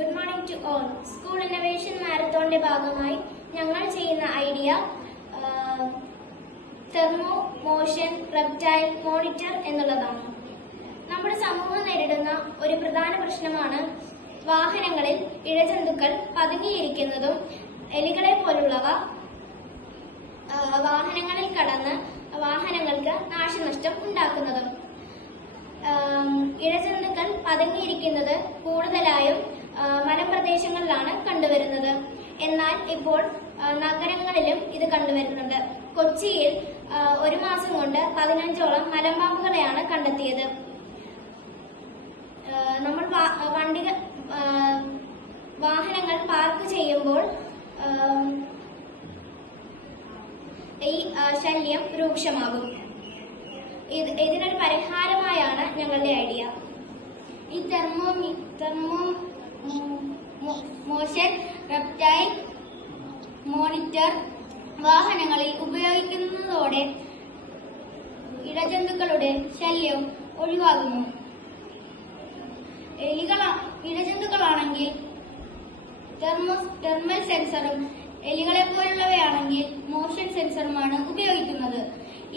Good morning to all. School Innovation Marathon ഭാഗമായി ഞങ്ങൾ ചെയ്യുന്ന idea thermo motion reptile monitor എന്നുള്ളതാണ്. നമ്മുടെ സമൂഹം നേരിടുന്ന ഒരു പ്രധാന പ്രശ്നമാണ് വാഹനങ്ങളിൽ ഇഴജന്തുക്കൾ പതുങ്ങിയിരിക്കുന്നതും എലികളെ പോലുള്ളവ വാഹനങ്ങളിൽ കടന്ന് വാഹനങ്ങൾക്ക് നാശനഷ്ടം ഉണ്ടാക്കുന്നതും. ഇഴജന്തുക്കൾ പതുങ്ങിയിരിക്കുന്നത് കൂടുതലായും മലമ്പ്രദേശങ്ങളിലാണ് കണ്ടുവരുന്നത്. എന്നാൽ ഇപ്പോൾ നഗരങ്ങളിലും ഇത് കണ്ടുവരുന്നുണ്ട്. കൊച്ചിയിൽ ഒരു മാസം കൊണ്ട് 15ഓളം മലമ്പാമ്പുകളെയാണ് കണ്ടെത്തിയത്. നമ്മൾ വാഹനങ്ങൾ പാർക്ക് ചെയ്യുമ്പോൾ ഈ ശല്യം രൂക്ഷമാകും. ഇതിനൊരു പരിഹാരമായാണ് ഞങ്ങളുടെ ഐഡിയ. ഈ തെർമോ മോഷൻ റെപ്റ്റൈൽ മോണിറ്റർ വാഹനങ്ങളിൽ ഉപയോഗിക്കുന്നതോടെ ഇഴജന്തുക്കളുടെ ശല്യം ഒഴിവാകുന്നു. ഇഴജന്തുക്കളാണെങ്കിൽ തെർമൽ സെൻസറും എലികളെ പോലുള്ളവയാണെങ്കിൽ മോഷൻ സെൻസറുമാണ് ഉപയോഗിക്കുന്നത്.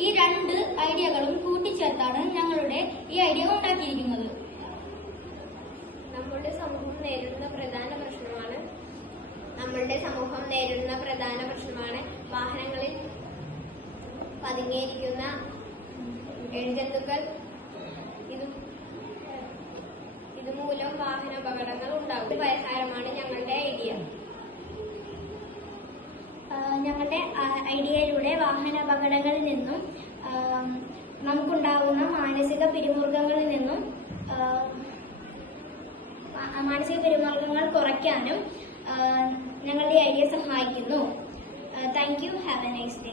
ഈ രണ്ട് ഐഡിയകളും കൂട്ടിച്ചേർത്താണ് ഞങ്ങളുടെ ഈ ഐഡിയ ഉണ്ടാക്കിയിരിക്കുന്നത്. നമ്മളുടെ സമൂഹം നേരിടുന്ന പ്രധാന പ്രശ്നമാണ് വാഹനങ്ങളിൽ പതുങ്ങിയിരിക്കുന്ന ഇഴജന്തുക്കൾ. ഇതുമൂലം വാഹന അപകടങ്ങൾ ഉണ്ടാകും. പരിഹാരമാണ് ഞങ്ങളുടെ ഐഡിയ. ഞങ്ങളുടെ ഐഡിയയിലൂടെ വാഹന അപകടങ്ങളിൽ നിന്നും നമുക്കുണ്ടാകുന്ന മാനസിക പിരിമുറുക്കങ്ങൾ കുറയ്ക്കാനും ഞങ്ങളുടെ ഐഡിയ സഹായിക്കുന്നു. Thank you. Have A nice day.